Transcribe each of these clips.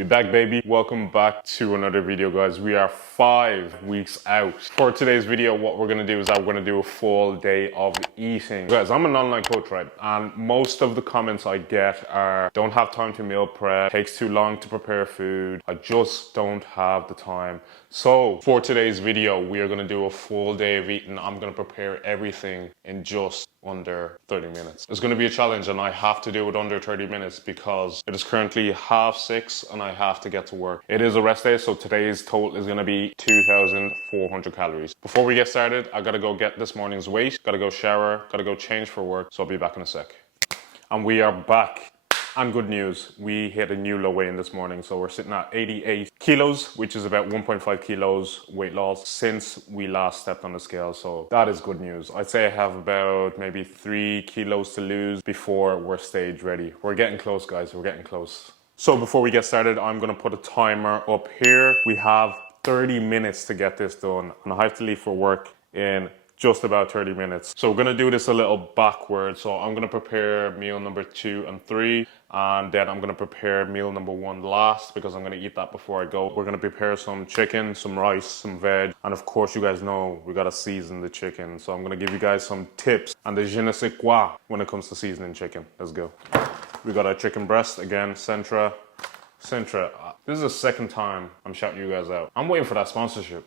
We back, baby. Welcome back to another video, guys. We are 5 weeks out. For today's video, what we're gonna do is we're gonna do a full day of eating. Guys, I'm an online coach, right? And most of the comments I get are, don't have time to meal prep, takes too long to prepare food, I just don't have the time. So for today's video, we are gonna do a full day of eating. I'm gonna prepare everything in just under 30 minutes. It's going to be a challenge and I have to do it under 30 minutes because it is currently 6:30 and I have to get to work. It is a rest day, so today's total is going to be 2,400 calories. Before we get started, I got to go get this morning's weight, got to go shower, got to go change for work, so I'll be back in a sec. And we are back. And good news, we hit a new low weigh-in this morning, so we're sitting at 88 kilos, which is about 1.5 kilos weight loss since we last stepped on the scale, so that is good news. I'd say I have about maybe 3 kilos to lose before we're stage ready. We're getting close, guys, we're getting close. So before we get started, I'm gonna put a timer up here. We have 30 minutes to get this done, and I have to leave for work in just about 30 minutes. So we're gonna do this a little backwards. So I'm gonna prepare meal number 2 and 3, and then I'm gonna prepare meal number 1 last because I'm gonna eat that before I go. We're gonna prepare some chicken, some rice, some veg, and of course you guys know we gotta season the chicken. So I'm gonna give you guys some tips and the je ne sais quoi when it comes to seasoning chicken. Let's go. We got our chicken breast, again, Centra. This is the second time I'm shouting you guys out. I'm waiting for that sponsorship.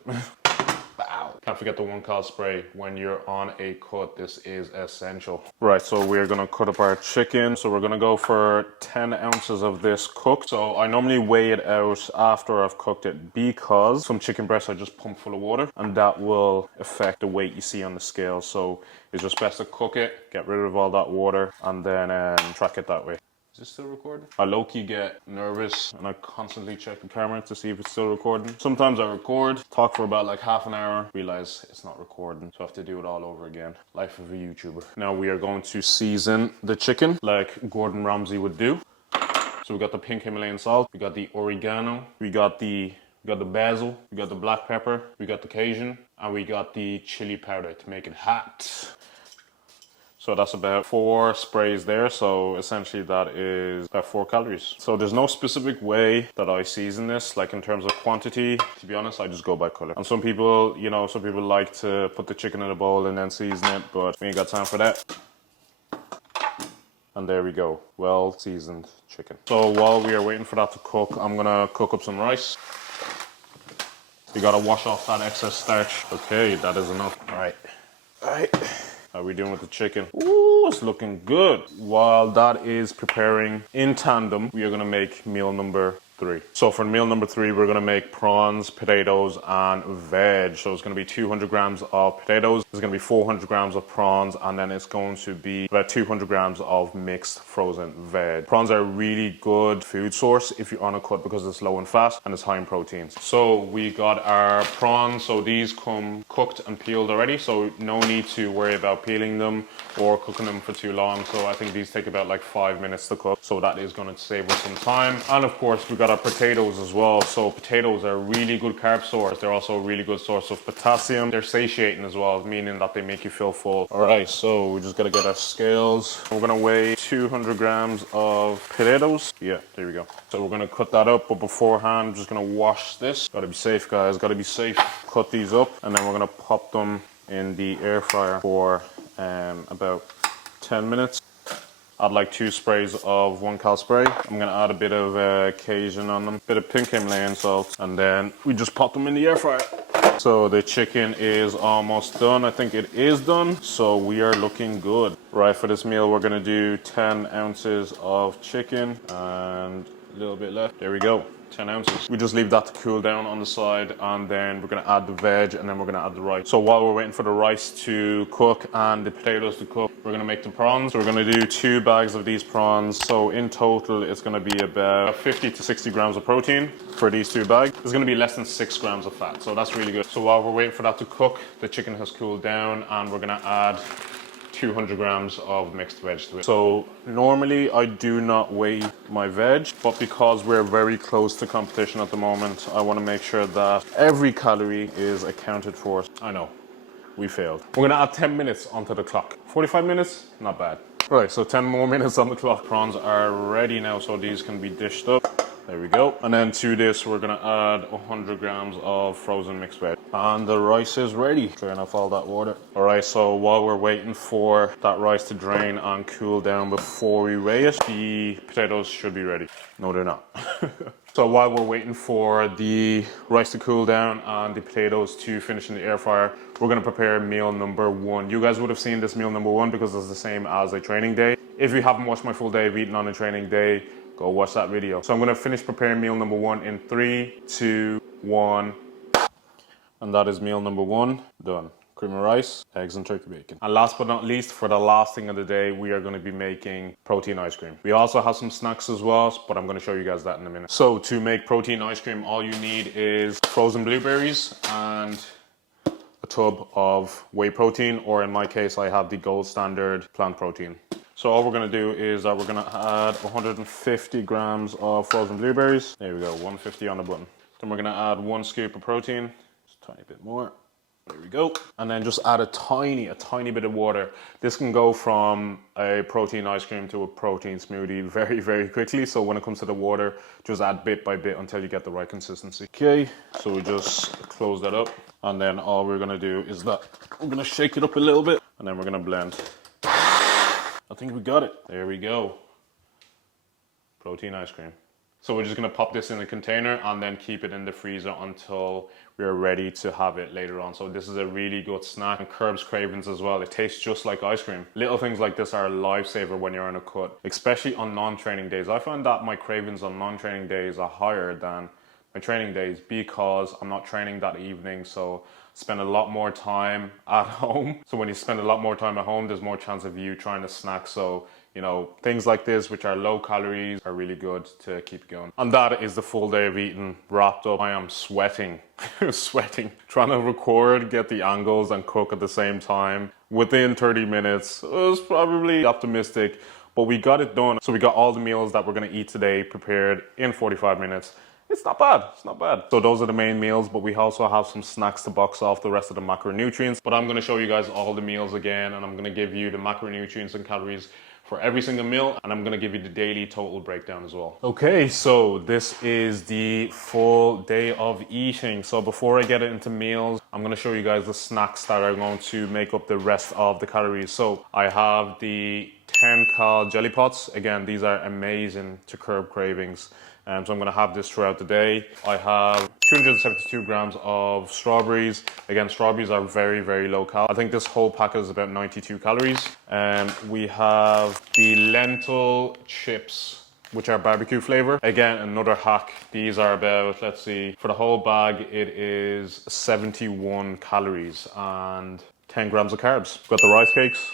Can't forget the 1 cal spray when you're on a cut. This is essential. Right, so we're gonna cut up our chicken. So we're gonna go for 10 ounces of this cooked. So I normally weigh it out after I've cooked it because some chicken breasts I just pump full of water and that will affect the weight you see on the scale. So it's just best to cook it, get rid of all that water, and then track it that way. Is this still recording? I low-key get nervous and I constantly check the camera to see if it's still recording. Sometimes I record, talk for about like half an hour, realize it's not recording, so I have to do it all over again. Life of a YouTuber. Now we are going to season the chicken like Gordon Ramsay would do. So we got the pink Himalayan salt, we got the oregano, we got the basil, we got the black pepper, we got the Cajun, and we got the chili powder to make it hot. So that's about 4 sprays there. So essentially that is about 4 calories. So there's no specific way that I season this, like in terms of quantity. To be honest, I just go by color. And some people, you know, some people like to put the chicken in a bowl and then season it, but we ain't got time for that. And there we go, well seasoned chicken. So while we are waiting for that to cook, I'm gonna cook up some rice. You gotta wash off that excess starch. Okay, that is enough. All right. How are we doing with the chicken? Ooh, it's looking good. While that is preparing in tandem, we are gonna make meal number 3. So for meal number 3, we're gonna make prawns, potatoes, and veg. So it's gonna be 200 grams of potatoes, there's gonna be 400 grams of prawns, and then it's going to be about 200 grams of mixed frozen veg. Prawns are a really good food source if you're on a cut because it's low in fat and it's high in proteins. So we got our prawns, so these come cooked and peeled already, so no need to worry about peeling them or cooking them for too long. So I think these take about like 5 minutes to cook, so that is gonna save us some time. And of course we got our potatoes as well. So potatoes are a really good carb source. They're also a really good source of potassium. They're satiating as well, meaning that they make you feel full. All right, so we just gotta get our scales. We're gonna weigh 200 grams of potatoes. Yeah, there we go. So we're gonna cut that up, but beforehand, I'm just gonna wash this. Gotta be safe, guys, gotta be safe. Cut these up, and then we're gonna pop them in the air fryer for about 10 minutes. Add like 2 sprays of 1 cal spray. I'm gonna add a bit of Cajun on them, bit of pink Himalayan salt, and then we just pop them in the air fryer. So the chicken is almost done. I think it is done, so we are looking good. Right, for this meal, we're gonna do 10 ounces of chicken and a little bit left. There we go. 10 ounces. We just leave that to cool down on the side, and then we're gonna add the veg, and then we're gonna add the rice. So while we're waiting for the rice to cook and the potatoes to cook, we're gonna make the prawns. So we're gonna do 2 bags of these prawns. So in total, it's gonna be about 50 to 60 grams of protein for these 2 bags. There's gonna be less than 6 grams of fat, so that's really good. So while we're waiting for that to cook, the chicken has cooled down, and we're gonna add 200 grams of mixed veg to it. So normally I do not weigh my veg, but because we're very close to competition at the moment, I want to make sure that every calorie is accounted for. I know, we failed. We're gonna add 10 minutes onto the clock. 45 minutes, not bad. Right, so 10 more minutes on the clock. Prawns are ready now, so these can be dished up. There we go. And then to this, we're gonna add 100 grams of frozen mixed veg. And the rice is ready. Drain off all that water. All right, so while we're waiting for that rice to drain and cool down before we weigh it, the potatoes should be ready. No, they're not. So while we're waiting for the rice to cool down and the potatoes to finish in the air fryer, we're gonna prepare meal number 1. You guys would have seen this meal number 1 because it's the same as a training day. If you haven't watched my full day of eating on a training day, go watch that video. So I'm gonna finish preparing meal number 1 in 3, 2, 1. And that is meal number 1 done. Cream of rice, eggs and turkey bacon. And last but not least, for the last thing of the day, we are gonna be making protein ice cream. We also have some snacks as well, but I'm gonna show you guys that in a minute. So to make protein ice cream, all you need is frozen blueberries and a tub of whey protein, or in my case, I have the gold standard plant protein. So all we're gonna do is that we're gonna add 150 grams of frozen blueberries. There we go, 150 on the button. Then we're gonna add 1 scoop of protein, just a tiny bit more. There we go. And then just add a tiny bit of water. This can go from a protein ice cream to a protein smoothie very, very quickly. So when it comes to the water, just add bit by bit until you get the right consistency. Okay, so we just close that up. And then all we're gonna do is that we're gonna shake it up a little bit and then we're gonna blend. I think we got it. There we go. Protein ice cream. So we're just gonna pop this in a container and then keep it in the freezer until we're ready to have it later on. So this is a really good snack and curbs cravings as well. It tastes just like ice cream. Little things like this are a lifesaver when you're on a cut, especially on non-training days. I find that my cravings on non-training days are higher than my training days because I'm not training that evening, so spend a lot more time at home. So when you spend a lot more time at home, there's more chance of you trying to snack. So, you know, things like this, which are low calories, are really good to keep going. And that is the full day of eating wrapped up. I am sweating, sweating, trying to record, get the angles and cook at the same time. Within 30 minutes, it was probably optimistic, but we got it done. So we got all the meals that we're gonna eat today prepared in 45 minutes. It's not bad, it's not bad. So those are the main meals, but we also have some snacks to box off the rest of the macronutrients. But I'm gonna show you guys all the meals again, and I'm gonna give you the macronutrients and calories for every single meal, and I'm gonna give you the daily total breakdown as well. Okay, so this is the full day of eating. So before I get into meals, I'm gonna show you guys the snacks that are going to make up the rest of the calories. So I have the 10 cal jelly pots. Again, these are amazing to curb cravings. So I'm gonna have this throughout the day. I have 272 grams of strawberries. Again, strawberries are very, very low cal. I think this whole packet is about 92 calories. We have the lentil chips, which are barbecue flavor. Again, another hack. These are about, let's see, for the whole bag, it is 71 calories and 10 grams of carbs. We've got the rice cakes.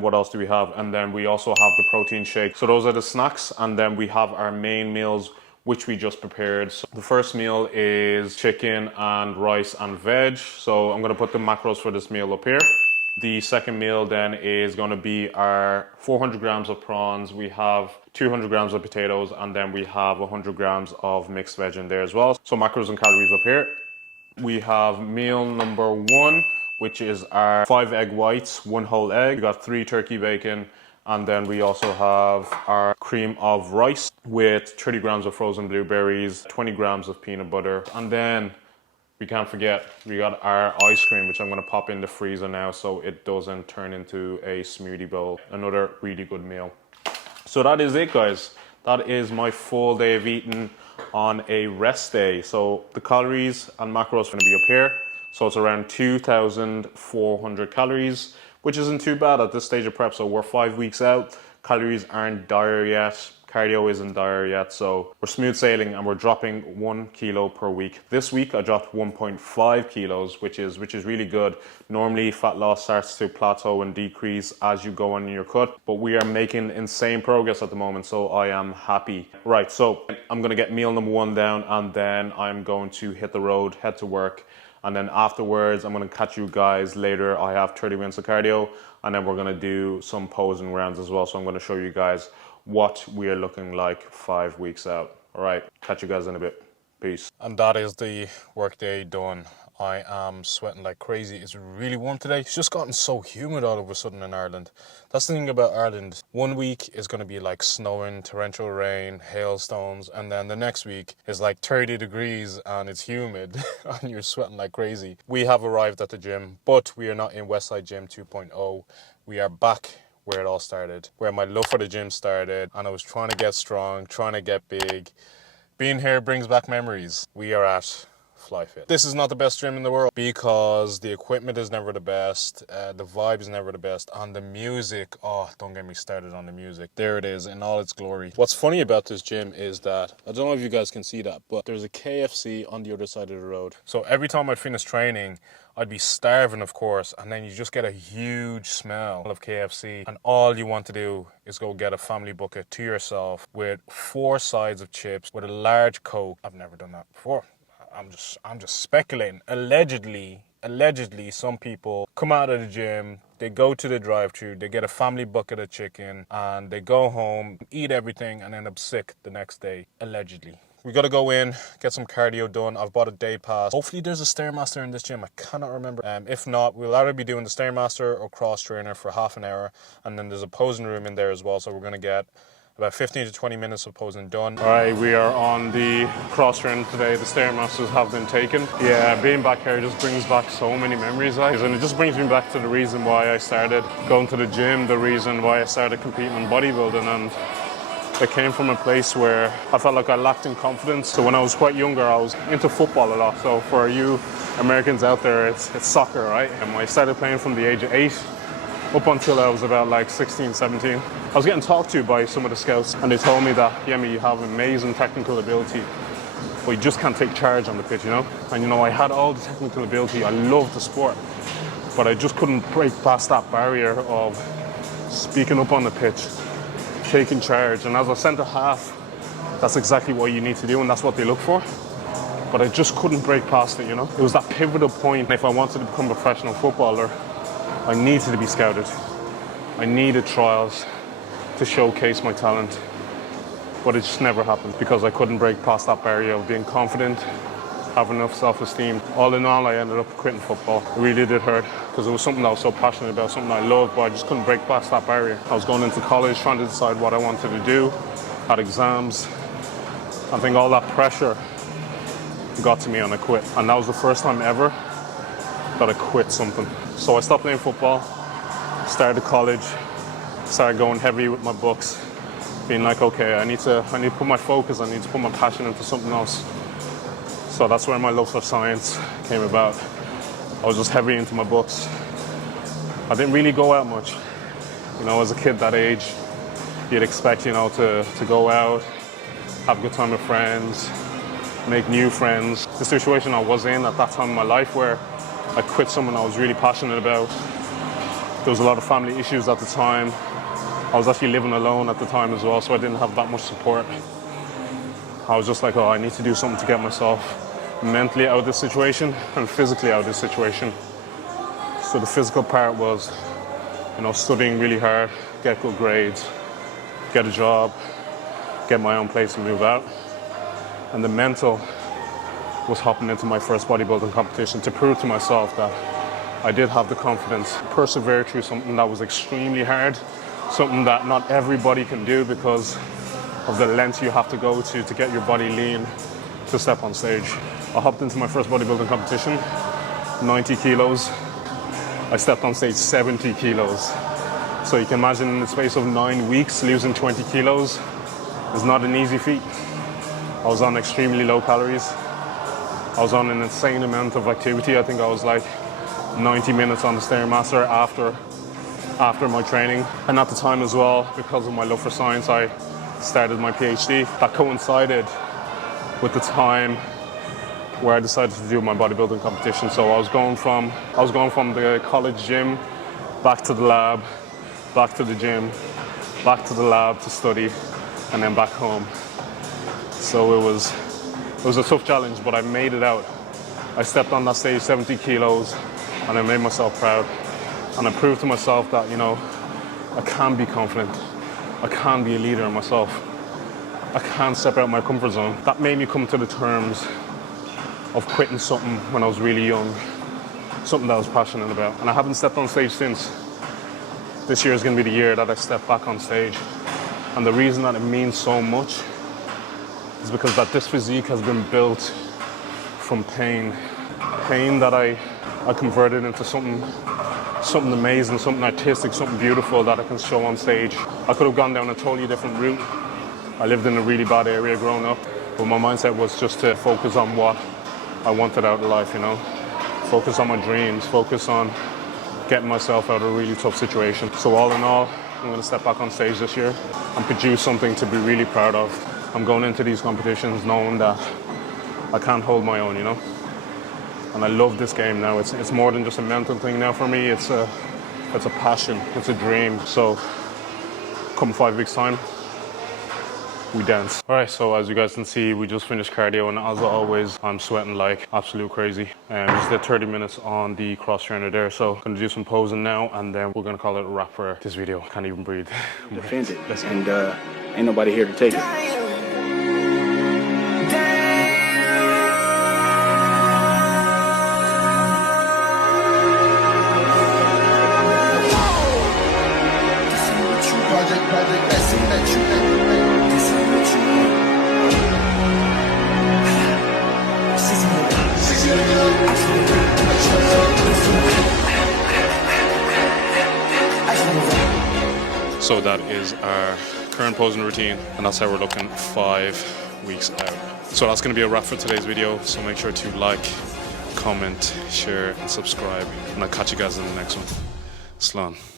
What else do we have? And then we also have the protein shake. So those are the snacks. And then we have our main meals, which we just prepared. So the first meal is chicken and rice and veg. So I'm gonna put the macros for this meal up here. The second meal then is gonna be our 400 grams of prawns. We have 200 grams of potatoes, and then we have 100 grams of mixed veg in there as well. So macros and calories up here. We have meal number 1, which is our 5 egg whites, 1 whole egg. We got 3 turkey bacon, and then we also have our cream of rice with 30 grams of frozen blueberries, 20 grams of peanut butter, and then we can't forget, we got our ice cream, which I'm gonna pop in the freezer now so it doesn't turn into a smoothie bowl. Another really good meal. So that is it, guys. That is my full day of eating on a rest day. So the calories and macros are gonna be up here. So it's around 2,400 calories, which isn't too bad at this stage of prep. So we're 5 weeks out. Calories aren't dire yet. Cardio isn't dire yet. So we're smooth sailing and we're dropping 1 kilo per week. This week I dropped 1.5 kilos, which is really good. Normally fat loss starts to plateau and decrease as you go on in your cut, but we are making insane progress at the moment. So I am happy. Right, so I'm gonna get meal number 1 down, and then I'm going to hit the road, head to work. And then afterwards, I'm gonna catch you guys later. I have 30 minutes of cardio, and then we're gonna do some posing rounds as well. So I'm gonna show you guys what we are looking like 5 weeks out. All right, catch you guys in a bit. Peace. And that is the workday done. I am sweating like crazy. It's really warm today. It's just gotten so humid all of a sudden in Ireland. That's the thing about Ireland. One week is going to be like snowing, torrential rain, hailstones, and then the next week is like 30 degrees and it's humid and you're sweating like crazy. We have arrived at the gym, but we are not in Westside Gym 2.0. We are back where it all started, where my love for the gym started, and I was trying to get strong, trying to get big. Being here brings back memories. We are at FlyFit. This is not the best gym in the world because the equipment is never the best, the vibe is never the best, and the music, oh, don't get me started on the music. There it is in all its glory. What's funny about this gym is that, I don't know if you guys can see that, but there's a KFC on the other side of the road. So every time I'd finish training, I'd be starving, of course, and then you just get a huge smell of KFC, and all you want to do is go get a family bucket to yourself with 4 sides of chips, with a large Coke. I've never done that before. I'm just speculating. Allegedly, some people come out of the gym, they go to the drive-thru, they get a family bucket of chicken, and they go home, eat everything, and end up sick the next day. Allegedly. We gotta go in, get some cardio done. I've bought a day pass. Hopefully there's a Stairmaster in this gym. I cannot remember. If not, we'll either be doing the Stairmaster or cross trainer for half an hour. And then there's a posing room in there as well. So we're gonna get about 15 to 20 minutes of posing done. All right, we are on the cross train today. The Stairmasters have been taken. Yeah, being back here just brings back so many memories, and it just brings me back to the reason why I started going to the gym, the reason why I started competing in bodybuilding, and it came from a place where I felt like I lacked in confidence. So when I was quite younger, I was into football a lot. So for you Americans out there, it's soccer, right? And I started playing from the age of 8 up until I was about like 16, 17. I was getting talked to by some of the scouts, and they told me that, Yemi, you have amazing technical ability, but you just can't take charge on the pitch, you know? And you know, I had all the technical ability, I loved the sport, but I just couldn't break past that barrier of speaking up on the pitch, taking charge. And as a centre half, that's exactly what you need to do, and that's what they look for. But I just couldn't break past it, you know? It was that pivotal point. If I wanted to become a professional footballer, I needed to be scouted. I needed trials to showcase my talent. But it just never happened because I couldn't break past that barrier of being confident, have enough self-esteem. All in all, I ended up quitting football. It really did hurt because it was something I was so passionate about, something I loved, but I just couldn't break past that barrier. I was going into college trying to decide what I wanted to do, had exams. I think all that pressure got to me and I quit. And that was the first time ever that I quit something. So I stopped playing football, started college, started going heavy with my books, being like, okay, I need to put my focus, I need to put my passion into something else. So that's where my love for science came about. I was just heavy into my books. I didn't really go out much. You know, as a kid that age, you'd expect, you know, to go out, have a good time with friends, make new friends. The situation I was in at that time in my life where I quit something I was really passionate about. There was a lot of family issues at the time. I was actually living alone at the time as well, so I didn't have that much support. I was just like, oh, I need to do something to get myself mentally out of this situation and physically out of this situation. So the physical part was, you know, studying really hard, get good grades, get a job, get my own place and move out. And the mental was hopping into my first bodybuilding competition to prove to myself that I did have the confidence, persevere through something that was extremely hard, something that not everybody can do because of the lengths you have to go to get your body lean to step on stage. I hopped into my first bodybuilding competition, 90 kilos. I stepped on stage 70 kilos. So you can imagine in the space of 9 weeks, losing 20 kilos is not an easy feat. I was on extremely low calories. I was on an insane amount of activity. I think I was like 90 minutes on the Stairmaster after my training. And at the time as well, because of my love for science, I started my PhD. That coincided with the time where I decided to do my bodybuilding competition. So I was going from the college gym back to the lab, back to the gym, back to the lab to study, and then back home. So it was a tough challenge, but I made it out. I stepped on that stage 70 kilos and I made myself proud. And I proved to myself that, you know, I can be confident. I can be a leader in myself. I can't step out of my comfort zone. That made me come to the terms of quitting something when I was really young, something that I was passionate about. And I haven't stepped on stage since. This year is going to be the year that I step back on stage. And the reason that it means so much is because that this physique has been built from pain. Pain that I converted into something amazing, something artistic, something beautiful that I can show on stage. I could have gone down a totally different route. I lived in a really bad area growing up, but my mindset was just to focus on what I wanted out of life, you know? Focus on my dreams, focus on getting myself out of a really tough situation. So all in all, I'm gonna step back on stage this year and produce something to be really proud of. I'm going into these competitions knowing that I can't hold my own, you know? And I love this game now. It's more than just a mental thing now for me. It's a passion, it's a dream. So come 5 weeks time, we dance. All right, so as you guys can see, we just finished cardio, and as always, I'm sweating like absolute crazy. And just did 30 minutes on the cross trainer there. So I'm gonna do some posing now, and then we're gonna call it a wrap for this video. Can't even breathe. Defend it, and ain't nobody here to take it. So that is our current posing routine, and that's how we're looking 5 weeks out. So that's going to be a wrap for today's video. So make sure to like, comment, share, and subscribe, and I'll catch you guys in the next one. Slán.